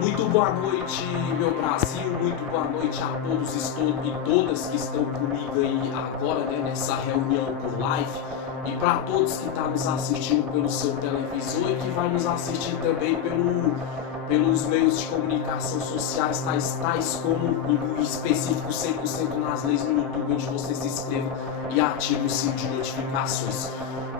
Muito boa noite, meu Brasil, muito boa noite a todos e todas que estão comigo aí agora, né, nessa reunião por live, e para todos que estão nos assistindo pelo seu televisor e que vai nos assistir também pelos meios de comunicação sociais, tais como em específico 100% nas leis no YouTube, onde você se inscreva e ative o sininho de notificações.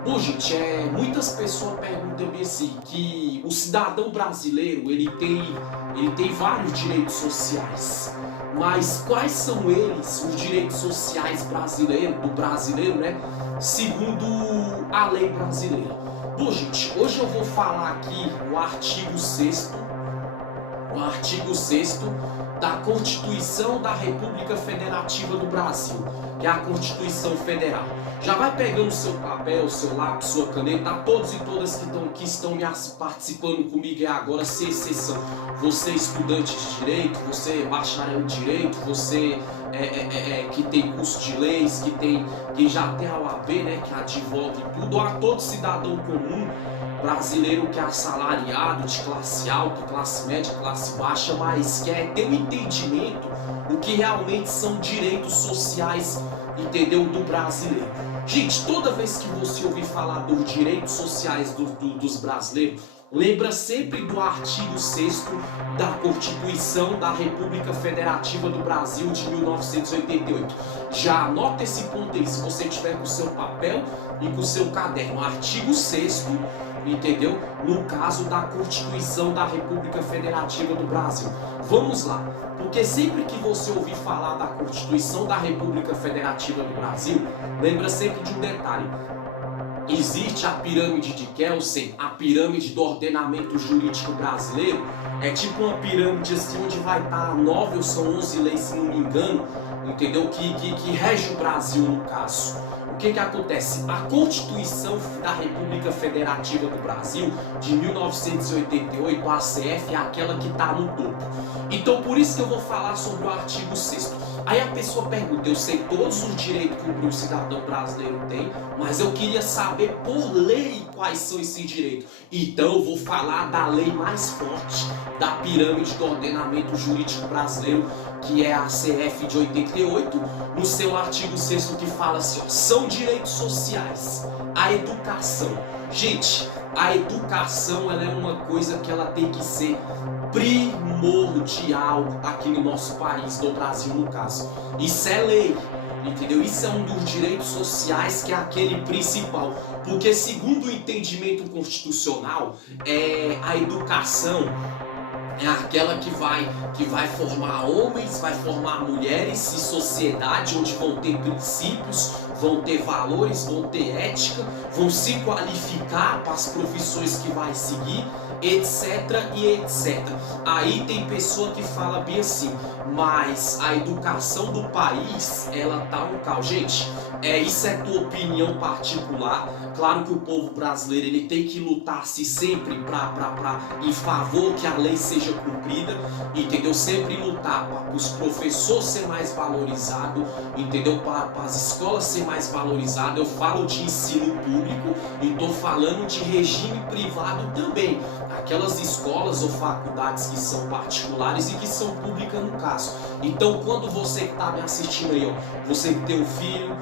Bom, gente, muitas pessoas perguntam bem assim, que o cidadão brasileiro ele tem vários direitos sociais, mas quais são eles, os direitos sociais do brasileiro, né, segundo a lei brasileira? Bom, gente, hoje eu vou falar aqui o artigo 6º da Constituição da República Federativa do Brasil, que é a Constituição Federal. Já vai pegando seu papel, seu lápis, sua caneta, a todos e todas que estão participando comigo agora, sem exceção. Você estudante de Direito, você bacharel em Direito, você que tem curso de leis, que já tem a OAB, né, que advoga e tudo, ou a todo cidadão comum brasileiro que é assalariado, de classe alta, classe média, classe baixa, mas quer ter um entendimento do que realmente são direitos sociais, entendeu, do brasileiro. Gente, toda vez que você ouvir falar dos direitos sociais dos brasileiros, lembra sempre do artigo 6º da Constituição da República Federativa do Brasil de 1988. Já anota esse ponto aí, se você tiver com o seu papel e com o seu caderno. Artigo 6º, entendeu? No caso da Constituição da República Federativa do Brasil. Vamos lá, porque sempre que você ouvir falar da Constituição da República Federativa do Brasil, lembra sempre de um detalhe. Existe a pirâmide de Kelsen, a pirâmide do ordenamento jurídico brasileiro. É tipo uma pirâmide assim, onde vai estar 9 ou são 11 leis, se não me engano, entendeu? Que rege o Brasil no caso. O que acontece? A Constituição da República Federativa do Brasil de 1988, a ACF, é aquela que está no topo. Então por isso que eu vou falar sobre o artigo 6º. Aí a pessoa pergunta, eu sei todos os direitos que o cidadão brasileiro tem, mas eu queria saber por lei quais são esses direitos. Então eu vou falar da lei mais forte da pirâmide do ordenamento jurídico brasileiro, que é a ACF de 88, no seu artigo 6º, que fala assim, ó, são direitos sociais, a educação. Gente, a educação ela é uma coisa que ela tem que ser primordial aqui no nosso país, no Brasil no caso. Isso é lei, entendeu? Isso é um dos direitos sociais, que é aquele principal, porque segundo o entendimento constitucional, a educação é aquela que vai formar homens, vai formar mulheres e sociedade, onde vão ter princípios, vão ter valores, vão ter ética, vão se qualificar para as profissões que vai seguir, etc e etc. Aí tem pessoa que fala bem assim, mas a educação do país, ela tá um caos. Gente, isso é tua opinião particular. Claro que o povo brasileiro ele tem que lutar-se sempre em favor que a lei seja cumprida, entendeu? Sempre lutar para os professores ser mais valorizados, entendeu? Para as escolas ser mais valorizadas. Eu falo de ensino público e estou falando de regime privado também. Aquelas escolas ou faculdades que são particulares e que são públicas no caso. Então quando você que está me assistindo aí, ó, você que tem um filho,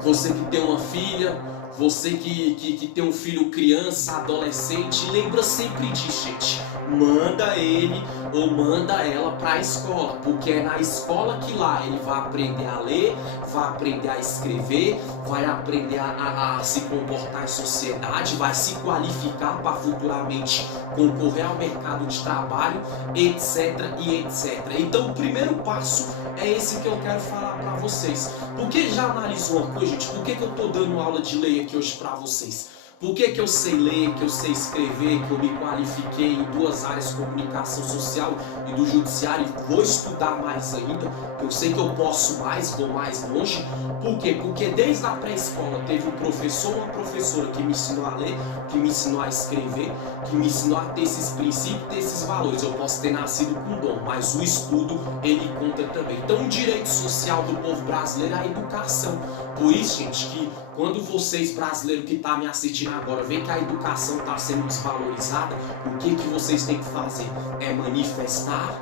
você que tem uma filha, você que tem um filho criança, adolescente, lembra sempre disso, gente. Manda ele ou manda ela para a escola, porque é na escola que lá ele vai aprender a ler, vai aprender a escrever, vai aprender a se comportar em sociedade, vai se qualificar para futuramente concorrer ao mercado de trabalho, etc e etc. Então o primeiro passo é esse que eu quero falar para vocês. Porque já analisou uma coisa, gente? Por que eu tô dando aula de lei aqui hoje para vocês? Por que eu sei ler, que eu sei escrever, que eu me qualifiquei em duas áreas, comunicação social e do judiciário, e vou estudar mais ainda, que eu sei que eu posso mais, vou mais longe. Por quê? Porque desde a pré-escola teve um professor ou uma professora que me ensinou a ler, que me ensinou a escrever, que me ensinou a ter esses princípios, ter esses valores. Eu posso ter nascido com dom, mas o estudo, ele conta também. Então o direito social do povo brasileiro é a educação. Por isso, gente, que Quando vocês brasileiros que estão me assistindo agora veem que a educação está sendo desvalorizada, o que vocês têm que fazer? É manifestar?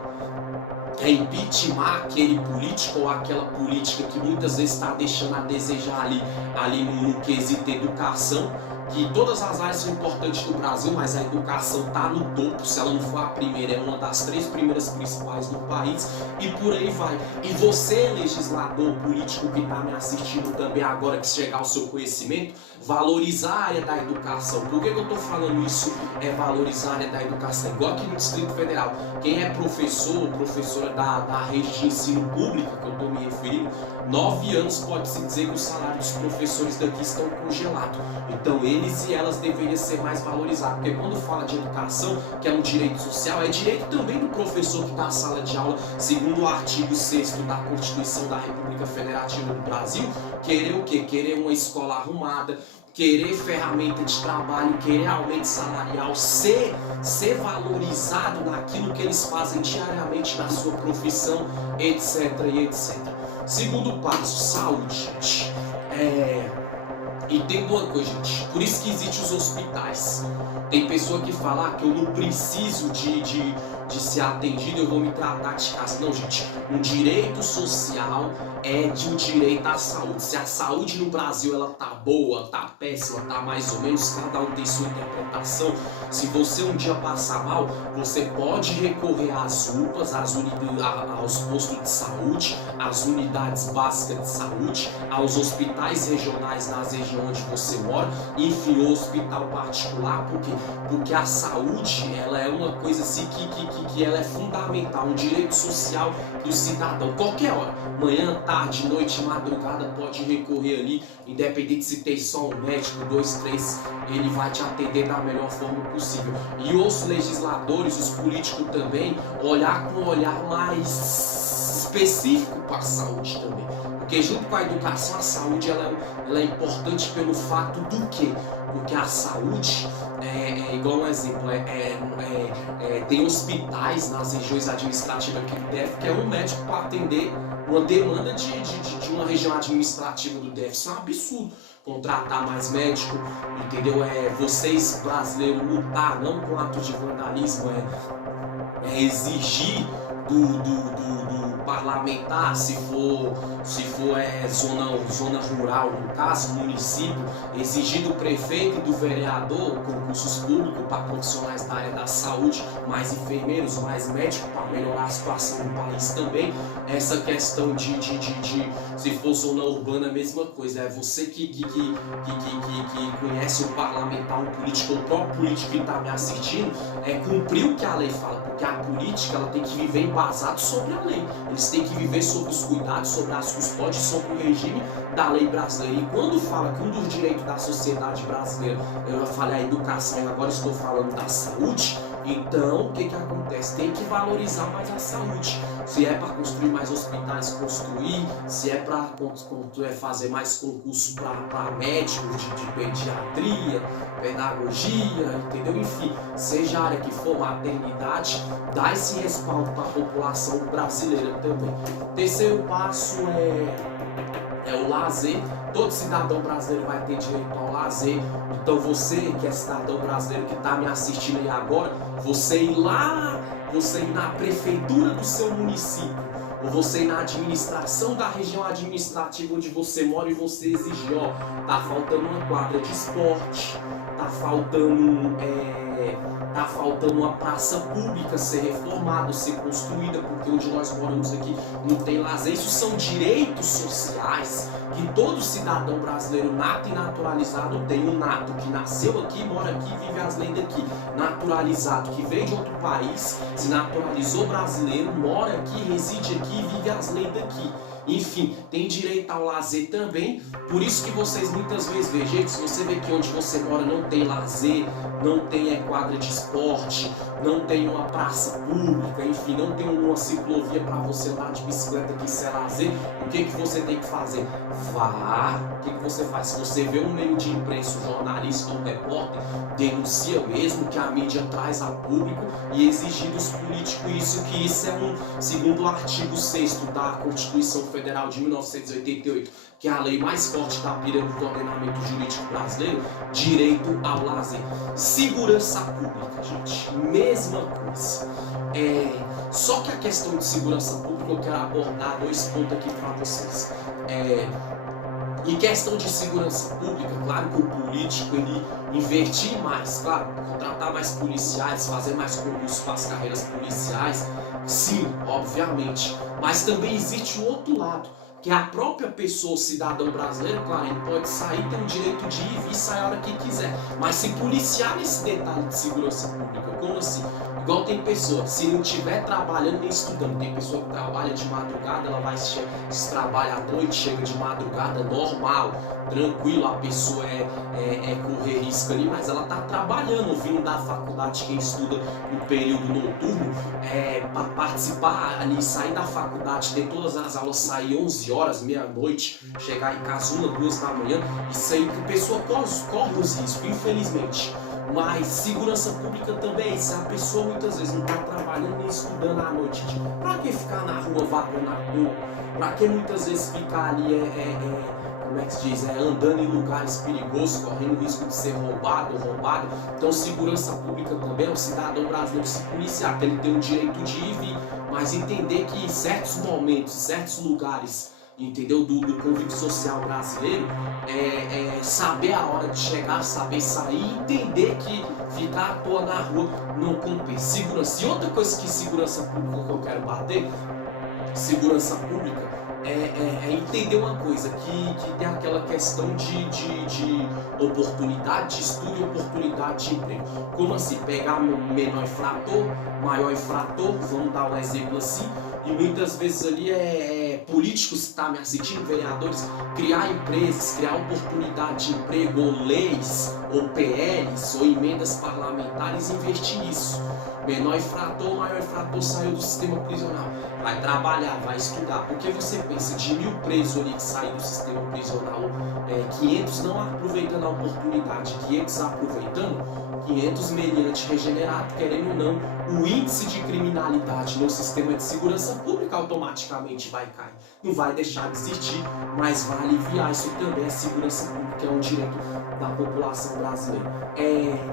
É impeachment aquele político ou aquela política que muitas vezes está deixando a desejar ali no quesito educação? Que todas as áreas são importantes no Brasil, mas a educação está no topo. Se ela não for a primeira, é uma das 3 primeiras principais no país, e por aí vai. E você, legislador político que está me assistindo também agora, que chegar ao seu conhecimento, valorizar a área da educação. Por que eu estou falando isso? É valorizar a área da educação. Igual aqui no Distrito Federal, quem é professor ou professora da rede de ensino pública, que eu estou me referindo, 9 anos pode-se dizer que os salários dos professores daqui estão congelados. Então eles e elas deveriam ser mais valorizados, porque quando fala de educação, que é um direito social, é direito também do professor que está na sala de aula, segundo o artigo 6º da Constituição da República Federativa do Brasil, querer o quê? Querer uma escola arrumada, querer ferramenta de trabalho, querer aumento salarial, ser valorizado naquilo que eles fazem diariamente na sua profissão, etc e etc. Segundo passo, saúde, gente. Entenda uma coisa, gente. Por isso que existem os hospitais. Tem pessoa que fala que eu não preciso de ser atendido, eu vou me tratar de casa. Não, gente. Um direito social é de um direito à saúde. Se a saúde no Brasil ela tá boa, tá péssima, tá mais ou menos, cada um tem sua interpretação. Se você um dia passar mal, você pode recorrer às UPAs, aos postos de saúde, às unidades básicas de saúde, aos hospitais regionais nas regiões onde você mora, enfim, o hospital particular, porque a saúde ela é uma coisa assim que ela é fundamental, um direito social do cidadão. Qualquer hora, manhã, tarde, noite, madrugada, pode recorrer ali, independente se tem só um médico, 2, 3, ele vai te atender da melhor forma possível. E os legisladores, os políticos também, olhar com um olhar mais específico para a saúde também. Porque junto com a educação, a saúde ela é importante pelo fato do quê? Porque a saúde, igual um exemplo, tem hospitais nas regiões administrativas aqui do DF, que é um médico para atender uma demanda de uma região administrativa do DF. Isso é um absurdo. Contratar mais médico, entendeu? Vocês brasileiros lutar não com atos de vandalismo, exigir do parlamentar, se for zona rural, no caso, município, exigir do prefeito e do vereador concursos públicos para profissionais da área da saúde, mais enfermeiros, mais médicos, para melhorar a situação do país também. Essa questão de se for zona urbana, a mesma coisa. É você que conhece o parlamentar, um político, o próprio político que está me assistindo, cumprir o que a lei fala, porque a política ela tem que viver embasado sobre a lei. Eles têm que viver sobre os cuidados, sobre as custódias, sobre o regime da lei brasileira. E quando fala que um dos direitos da sociedade brasileira, eu falei a educação e agora estou falando da saúde, então o que acontece? Tem que valorizar mais a saúde. Se é para construir mais hospitais, construir. Se é para fazer mais concursos para médicos de pediatria, pedagogia, entendeu? Enfim, seja a área que for, maternidade, dá esse respaldo para a população brasileira também. Terceiro passo é o lazer. Todo cidadão brasileiro vai ter direito ao lazer. Então você que é cidadão brasileiro que está me assistindo aí agora, você ir na prefeitura do seu município, ou você ir na administração da região administrativa onde você mora e você exigir, tá faltando uma quadra de esporte, tá faltando uma praça pública ser reformada, ser construída, porque onde nós moramos aqui não tem lazer. Isso são direitos sociais que todo cidadão brasileiro nato e naturalizado tem. Um nato que nasceu aqui, mora aqui, vive as leis daqui. Naturalizado que veio de outro país, se naturalizou brasileiro, mora aqui, reside aqui e vive as leis daqui. Enfim, tem direito ao lazer também. Por isso que vocês muitas vezes veem, gente, se você vê que onde você mora não tem lazer, não tem quadra de esporte, não tem uma praça pública, enfim, não tem uma ciclovia para você andar de bicicleta, que isso é lazer, o que você tem que fazer? Vá, o que você faz? Se você vê um meio de imprensa, um jornalista ou um repórter, denuncia mesmo, que a mídia traz a público e exigir dos políticos isso, que isso é segundo o artigo 6º da Constituição Federal Federal de 1988, que é a lei mais forte da pirâmide do ordenamento jurídico brasileiro, direito ao lazer. Segurança pública, gente, mesma coisa. Só que a questão de segurança pública eu quero abordar dois pontos aqui para vocês. Em questão de segurança pública, claro que o político ele investir mais, claro, contratar mais policiais, fazer mais concursos para as carreiras policiais, sim, obviamente. Mas também existe o outro lado, que é a própria pessoa, o cidadão brasileiro, claro, ele pode sair, tem o direito de ir e vir, sair a hora que quiser. Mas se policiar nesse detalhe de segurança pública, como assim? Igual tem pessoa, se não estiver trabalhando nem estudando, tem pessoa que trabalha de madrugada, ela vai se trabalha à noite, chega de madrugada, normal, tranquilo, a pessoa correr risco ali, mas ela tá trabalhando, vindo da faculdade, quem estuda no período noturno, para participar ali, sair da faculdade, ter todas as aulas, sair 11 horas, meia-noite, chegar em casa 1, 2 da manhã, isso aí que a pessoa corre os riscos, infelizmente. Mas segurança pública também, se a pessoa muitas vezes não está trabalhando nem estudando à noite, para que ficar na rua, vagando na rua? Para que muitas vezes ficar ali, como é que se diz, andando em lugares perigosos, correndo risco de ser roubado? Então segurança pública também é o cidadão brasileiro se policiar, que ele tem o direito de ir e vir, mas entender que em certos momentos, certos lugares, entendeu, do convívio social brasileiro, saber a hora de chegar, saber sair e entender que ficar à toa na rua não compensa. Segurança. E outra coisa que segurança pública que eu quero bater, segurança pública, é entender uma coisa, que tem aquela questão de oportunidade de estudo e oportunidade de emprego. Como assim? Pegar menor infrator, maior infrator, vamos dar um exemplo assim, e muitas vezes ali políticos que estão me assistindo, vereadores, criar empresas, criar oportunidade de emprego, ou leis, ou PLs, ou emendas parlamentares, investir nisso. Menor infrator, maior infrator saiu do sistema prisional, vai trabalhar, vai estudar. Porque você pensa de 1.000 presos ali que saem do sistema prisional, 500 não aproveitando a oportunidade, 500 aproveitando, 500 mediante regenerado, querendo ou não, o índice de criminalidade no sistema de segurança pública automaticamente vai cair. Não vai deixar de existir, mas vai aliviar. Isso também é segurança pública, é um direito da população brasileira.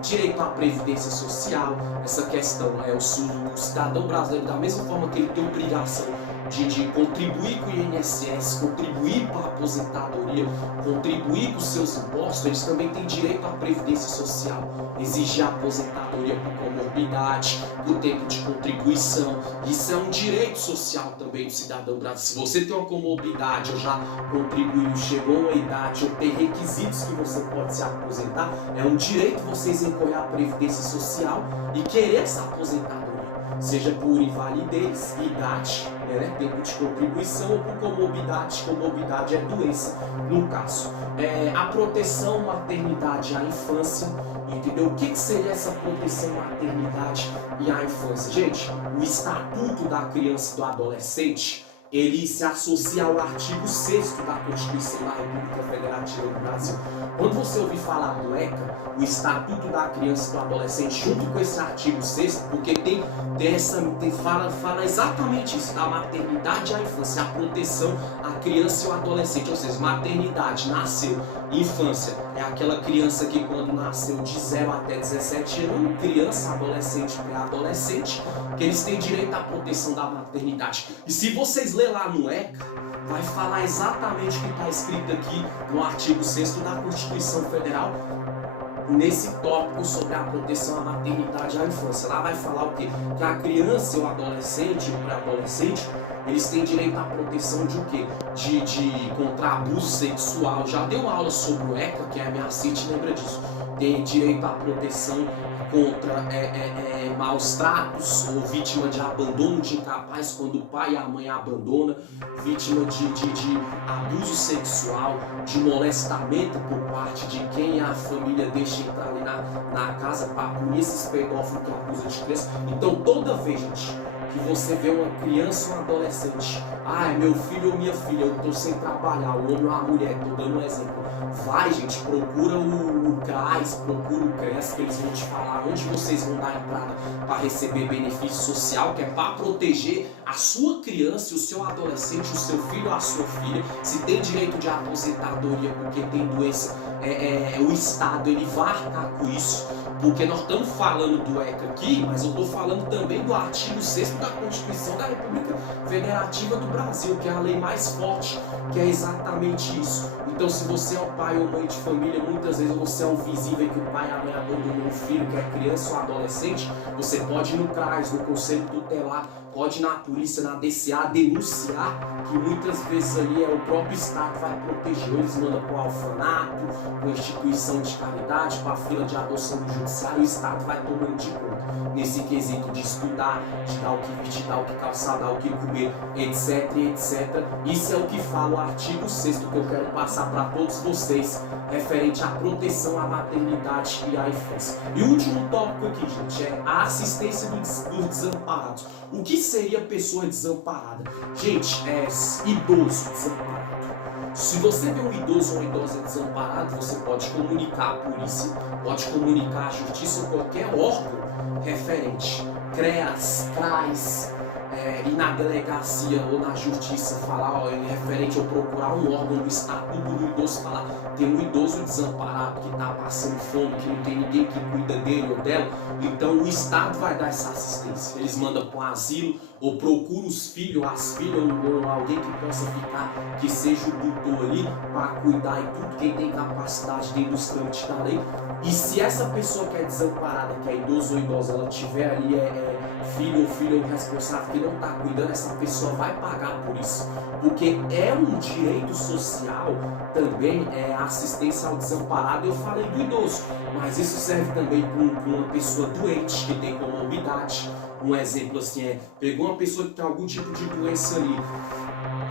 Direito à previdência social, essa questão, o cidadão brasileiro, da mesma forma que ele tem obrigação de contribuir com o INSS, contribuir para a aposentadoria, contribuir com os seus impostos, eles também têm direito à previdência social, exigir a aposentadoria por comorbidade, por tempo de contribuição. Isso é um direito social também do cidadão brasileiro. Se você tem uma comorbidade, ou já contribuiu, chegou a uma idade, ou tem requisitos que você pode se aposentar, é um direito vocês incorrer a previdência social e querer essa aposentadoria, seja por invalidez, idade, tempo de contribuição, ou por comorbidade. Comorbidade é doença, no caso. A proteção, maternidade à infância, entendeu? O que seria essa proteção, maternidade e à infância? Gente, o Estatuto da Criança e do Adolescente, ele se associa ao artigo 6º da Constituição da República Federativa do Brasil. Quando você ouvir falar do ECA, o Estatuto da Criança e do Adolescente, junto com esse artigo 6º, porque fala exatamente isso, da maternidade à infância, a proteção à criança e ao adolescente. Ou seja, maternidade, nasceu, infância, é aquela criança que quando nasceu de 0 até 17 anos, criança, adolescente, pré-adolescente, que eles têm direito à proteção da maternidade. E se vocês lerem lá no ECA, vai falar exatamente o que está escrito aqui no artigo 6º da Constituição Federal, nesse tópico sobre a proteção à maternidade e à infância. Lá vai falar o quê? Que a criança, o adolescente, o pré-adolescente, eles têm direito à proteção de o quê? De contra abuso sexual. Já deu aula sobre o ECA, que é a minha CIT, lembra disso? Tem direito à proteção contra maus tratos, ou vítima de abandono de incapaz, quando o pai e a mãe abandonam, vítima de abuso sexual, de molestamento por parte de quem a família deixa entrar ali na casa para punir esses pedófilos que abusam de criança. Então toda vez, gente, que você vê uma criança ou um adolescente, é meu filho ou minha filha, eu estou sem trabalhar, o homem ou a mulher, estou dando um exemplo, vai, gente, procura o CRAS, procura o CRES, que eles vão te falar onde vocês vão dar entrada para receber benefício social, que é para proteger a sua criança, o seu adolescente, o seu filho ou a sua filha, se tem direito de aposentadoria porque tem doença, o Estado ele vai arcar com isso, porque nós estamos falando do ECA aqui, mas eu estou falando também do artigo 6º da Constituição da República Federativa do Brasil, que é a lei mais forte, que é exatamente isso. Então, se você é um pai ou mãe de família, muitas vezes você é um visível que o pai e a mãe abandonou um filho que é criança ou adolescente, você pode ir no CRAS, no Conselho Tutelar, pode ir na polícia, na DCA, denunciar, que muitas vezes ali é o próprio Estado que vai proteger. Eles mandam para o orfanato, para a instituição de caridade, para a fila de adoção do judiciário, o Estado vai tomando de conta nesse quesito de estudar, de dar o que vestir, dar o que calçar, dar o que comer, etc, etc. Isso é o que fala o artigo 6º que eu quero passar para todos vocês, referente à proteção à maternidade e à infância. E o último tópico aqui, gente, é a assistência dos desamparados. O que seria pessoa desamparada? Gente, é idoso desamparado. Se você vê um idoso ou uma idosa desamparado, você pode comunicar à polícia, pode comunicar à justiça ou qualquer órgão referente. CREAS, CRAS, ir na delegacia ou na justiça falar, ó, referente ou procurar um órgão do estatuto do idoso, falar, tem um idoso desamparado que está passando fome, que não tem ninguém que cuida dele ou dela, então o Estado vai dar essa assistência. Eles mandam para um asilo ou procuram os filhos, as filhas ou alguém que possa ficar, que seja o tutor ali, para cuidar e tudo, quem tem capacidade dentro dos trâmites da lei. E se essa pessoa que é desamparada, que é idoso ou idosa, ela tiver ali filho ou filha responsável que não está cuidando, essa pessoa vai pagar por isso, porque é um direito social também, a assistência ao desamparado. Eu falei do idoso, mas isso serve também para uma pessoa doente que tem comorbidade. Um exemplo assim pegou uma pessoa que tem algum tipo de doença ali,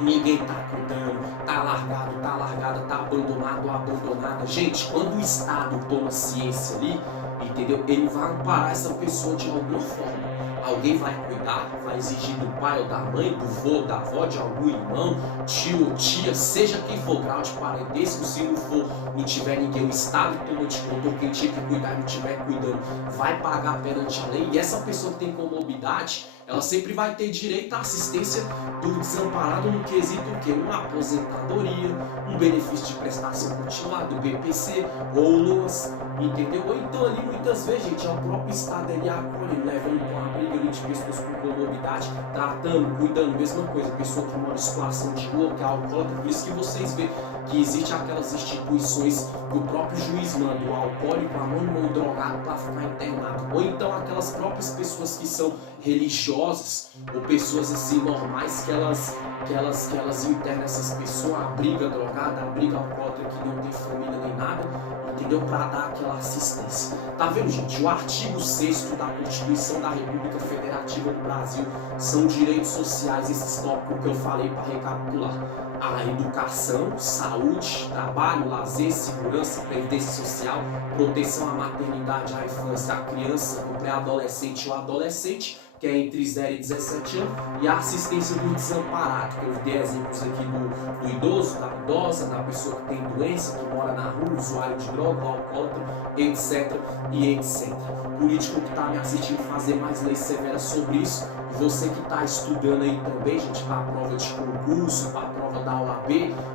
ninguém tá cuidando, tá largado, tá largada, tá abandonado ou abandonada. Gente, quando o Estado toma ciência ali, entendeu? Ele vai amparar essa pessoa de alguma forma. Alguém vai cuidar, vai exigir do pai ou da mãe, do vô, da avó, de algum irmão, tio ou tia, seja quem for grau de parentesco. Se não for, não tiver ninguém, o Estado toma de conta, ou quem tinha que cuidar e não estiver cuidando, vai pagar perante a lei. E essa pessoa que tem comorbidade, ela sempre vai ter direito à assistência do desamparado no quesito o quê? Uma aposentadoria, um benefício de prestação continuada, do BPC ou LOAS, entendeu? Ou então ali muitas vezes, gente, é o próprio Estado ali acolhe, levando para uma briga ali de pessoas com comorbidade, tratando, cuidando, mesma coisa, pessoa que mora em situação de rua, que é alcoólatra. Por isso que vocês veem que existem aquelas instituições que o próprio juiz manda o alcoólico, anônimo ou drogado para ficar internado. Ou então aquelas próprias pessoas que são religiosas ou pessoas assim normais que elas internam essas pessoas, a briga drogada, a briga alcoólatra que não tem família nem nada, entendeu? Para dar aquela assistência. Tá vendo, gente? O artigo 6º da Constituição da República Federativa do Brasil são direitos sociais, esses tópicos que eu falei para recapitular. A educação, saúde, trabalho, lazer, segurança, previdência social, proteção à maternidade, à infância, à criança, o pré-adolescente e o adolescente, que é entre 0 e 17 anos, e a assistência do desamparado, que eu dei exemplos aqui do idoso, da idosa, da pessoa que tem doença, que mora na rua, usuário de droga, alcoólatra, etc. e etc. Político que está me assistindo fazer mais leis severas sobre isso, e você que está estudando aí também, gente, para a prova de concurso, para a prova da OAB,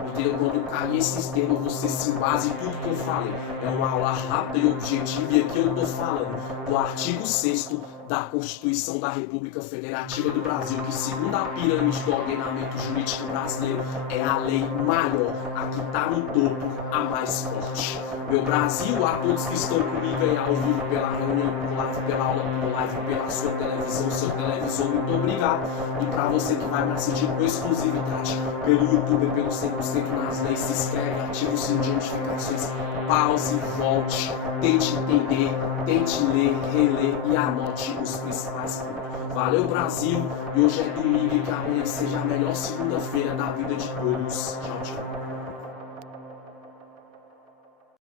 entendeu? Quando cair esses temas, você se base em tudo que eu falei. É uma aula rápida e objetiva, e aqui eu estou falando do artigo 6º da Constituição da República Federativa do Brasil, que segundo a pirâmide do ordenamento jurídico brasileiro é a lei maior, a que está no topo, a mais forte. Meu Brasil, a todos que estão comigo aí ao vivo pela reunião, por live, pela aula, por live, pela sua televisão, seu televisor, muito obrigado. E para você que vai me assistir com exclusividade pelo YouTube, pelo 100% nas leis, se inscreve, ativa o sininho de notificações, pause, volte, tente entender, tente ler, reler e anote os principais pontos. Valeu, Brasil! E hoje é domingo e que amanhã seja a melhor segunda-feira da vida de todos. Tchau, tchau.